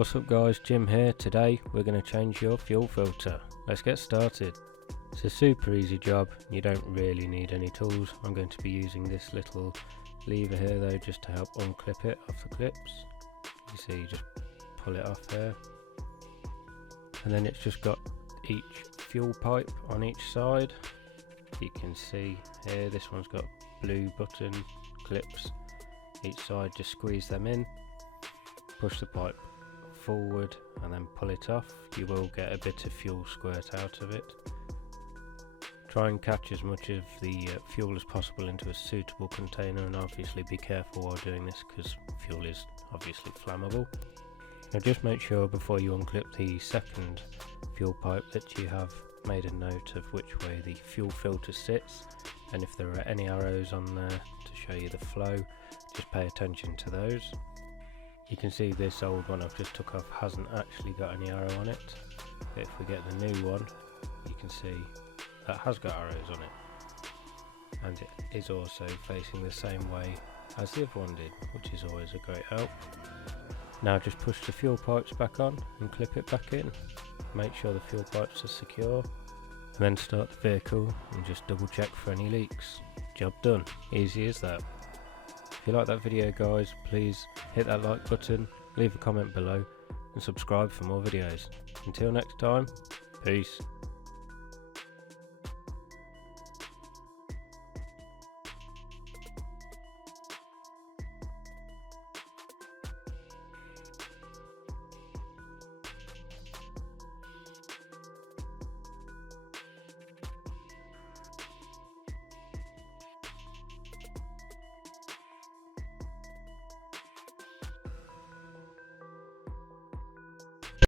What's up guys, Jim here. Today we're going to change your fuel filter. Let's get started. It's a super easy job, you don't really need any tools. I'm going to be using this little lever here though just to help unclip it off the clips. You see, you just pull it off there. And then it's just got each fuel pipe on each side. You can see here, this one's got blue button clips each side. Just squeeze them in, push the pipe forward and then pull it off. You will get a bit of fuel squirt out of it. Try and catch as much of the fuel as possible into a suitable container, and obviously be careful while doing this because fuel is obviously flammable. Now just make sure before you unclip the second fuel pipe that you have made a note of which way the fuel filter sits, and if there are any arrows on there to show you the flow, just pay attention to those. You can see this old one I've just took off hasn't actually got any arrow on it, but if we get the new one you can see that has got arrows on it, and it is also facing the same way as the other one did, which is always a great help. Now just push the fuel pipes back on and clip it back in. Make sure the fuel pipes are secure, and then start the vehicle and just double check for any leaks. Job done. Easy as that. If you like that video guys, please hit that like button, leave a comment below and subscribe for more videos. Until next time, peace.